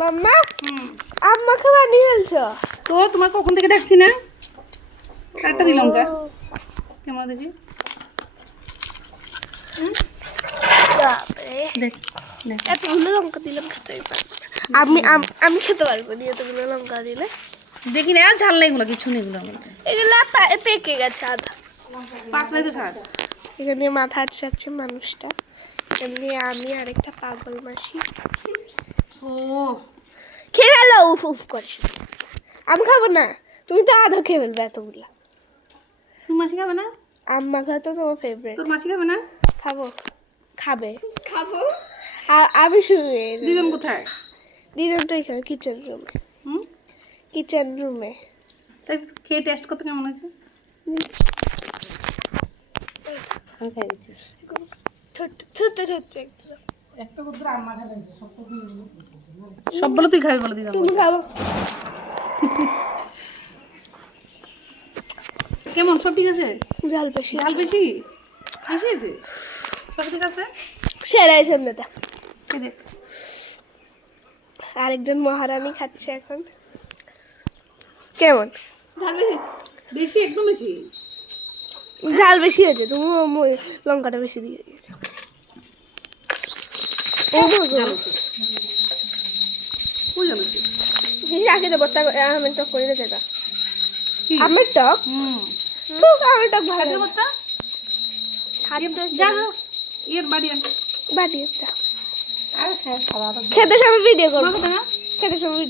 মাম্মা আম্মাকে বানিয়ে ফেলছো তো তোমার কখন থেকে দেখছি না একটা দিলাম কা কেমন দেখি বাপরে দেখ দেখ এতগুলো লঙ্কা দিলাম খেতে পারবো না। আমি খেতে পারবো না এতগুলো লঙ্কা দিলে। দেখি না আর ঝাল নেই এগুলো কিছু নেই এগুলো এগুলো পেকে গেছে আদা। পাকলে তো স্বাদ এখানে মাথা আটসাচ্ছে মানুষটা, এমনি আমি আরেকটা পাগল মাসি ও খেয়ে ফেলো উফ উফ করে। আমি খাবো না, তুমি তো আধা খেয়ে ফেলবে এতগুলা। তোর মাসি খাবে না? আম্মা খা তো তোমার ফেভারিট। তোর মাসি খাবে না? খাবো, খাবে খাবো। আমি শুয়ে দিলাম কোথায়? দিলাম তো এখানে কিচেন রুমে। কিচেন রুমে তাই খেয়ে টেস্ট করতে কেমন হয়েছে? আমি খাই দিচ্ছি ছোট্ট ছোট্ট ছোট্ট একটা সবগুলো তুই খাবি বলে দিলাম। তুমি খাবো। কেমন সব ঠিক আছে? ঝাল বেশি, ঝাল বেশি বেশি আছে সব ঠিক আছে? সেরাই সামনেটা। এই দেখ আরেকজন মহারানী খাচ্ছে এখন। কেমন ঝাল বেশি? বেশি একদম বেশি ঝাল বেশি আছে, তুমি লঙ্কাটা বেশি দিয়ে দিয়েছো। ও ঝাল বেশি ওই ঝাল বেশি রাখি দেবো আমের টক করে দেবা। কি? আমের টক আমের টক ভালো খাদ্য বস্তা যা যা এর বাড়ি আন বাটি একটা আর হ্যাঁ খাওয়া খেতে সময় ভিডিও করবো, কথা না খেতে সময়